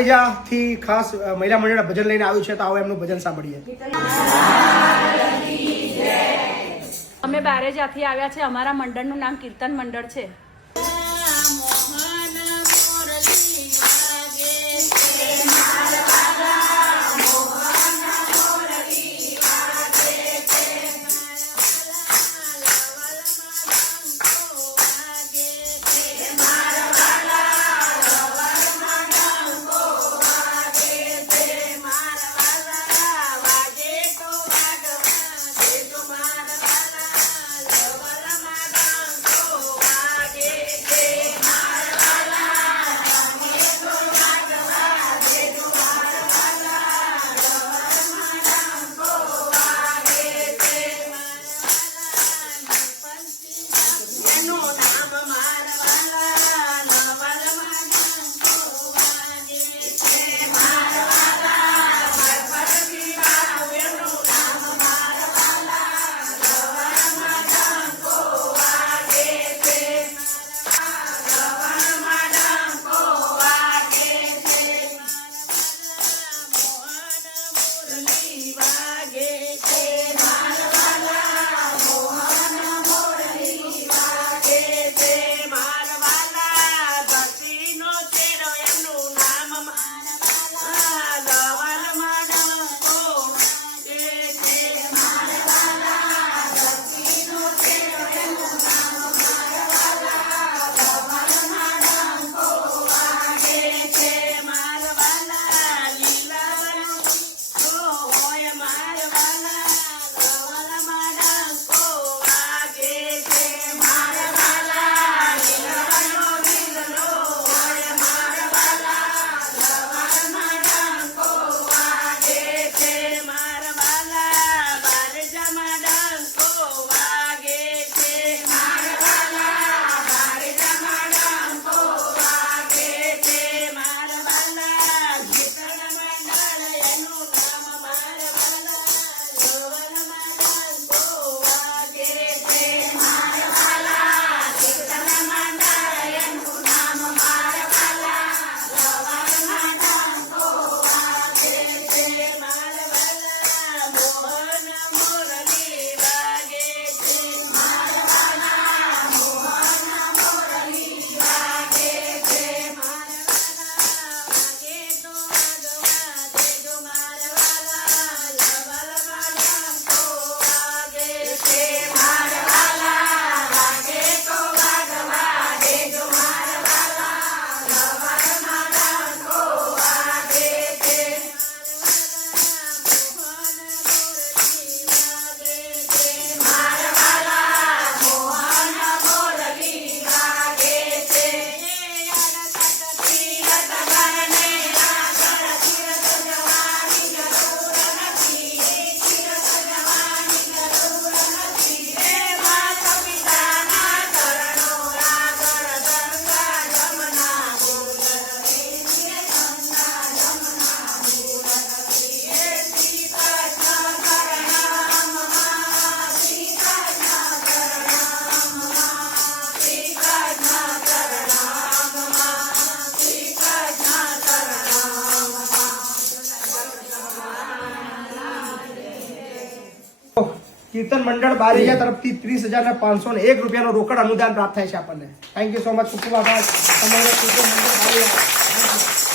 બારેજાથી ખાસ મહિલા મંડળ ભજન લઈને આવ્યું છે, તો આવો એમનું ભજન સાંભળીએ. અમે બારેજાથી આવ્યા છે, અમારા મંડળનું નામ કીર્તન મંડળ છે. કીર્તન મંડળ બારેજા તરફથી ત્રીસ હજાર ને પાંચસો ને એક રૂપિયાનો રોકડ અનુદાન પ્રાપ્ત થાય છે આપણને. થેન્ક યુ સો મચ ખૂબ ખૂબ આભાર. તમારો કીર્તન મંડળ બારેજા